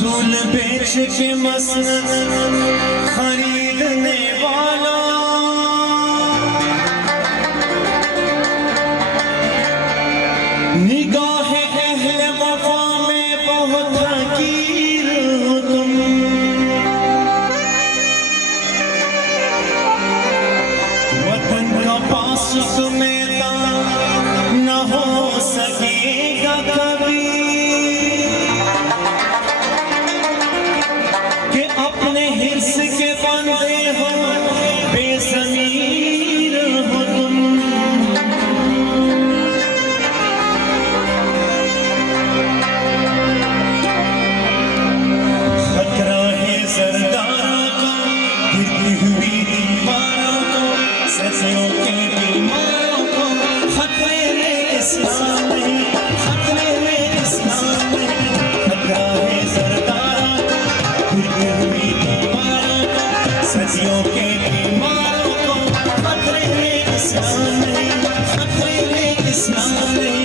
रसूल बेच के मसनद खरीदने वाला, निगाह अहले वफा में बहुत हकीर हो तुम। वतन का पास तुम्हें न हो सकेगा कभी कि अपने हिस्स के बंदे हो, बेज़मीर हो तुम। खतरा है सरदारों को, गिरती हुई दीवारों को, सदियों के बीमारों को। खतरे में इस्लाम नहीं, खतरे में इस्लाम नहीं। खतरा है सरदारों को, गिरती हुई दीवारों को, सदियों के बीमारों को। खतरे में इस्लाम नहीं, खतरे में इस्लाम नहीं।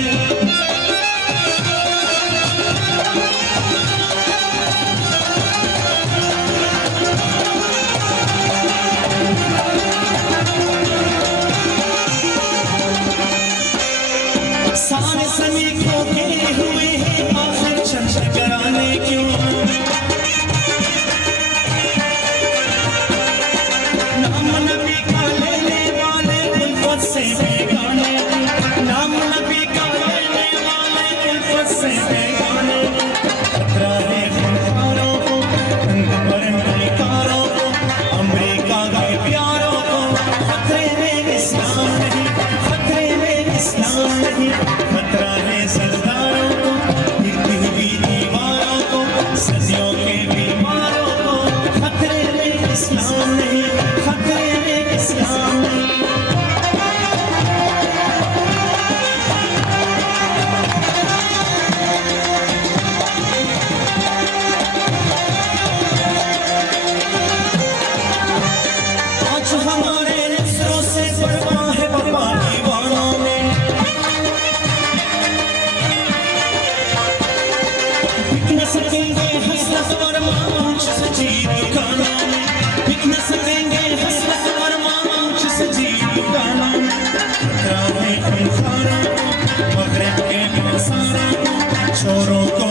सारे समी को घेरे हुए हैं, आखिर चंद कराने क्यों? नाम नबी का लेने वाले उल्फत से बेगाने, नाम नबी का लेने वाले उल्फत से बेगाने। खतरा है खुनखारों को, अंधकारों को, अमेरिका के प्यारों को। खतरे में इस्लाम नहीं, खतरे में इस्लाम नहीं। खतरा है सरदारों को, गिरती हुई दीवारों को, सदियों के बीमारों को। खतरे में इस्लाम नहीं, खतरे में इस्लाम नहीं। आज हमारे नस्रों से बढ़ता है बाबा दीवानों में। बिक न सकेंगे हसरत और मांच सजी दुकानों में, बिक न सकेंगे हसरत और मांच सजी दुकानों में। खतरा है खुनखारों को, मगरिब के बेसारों को, चोरों को,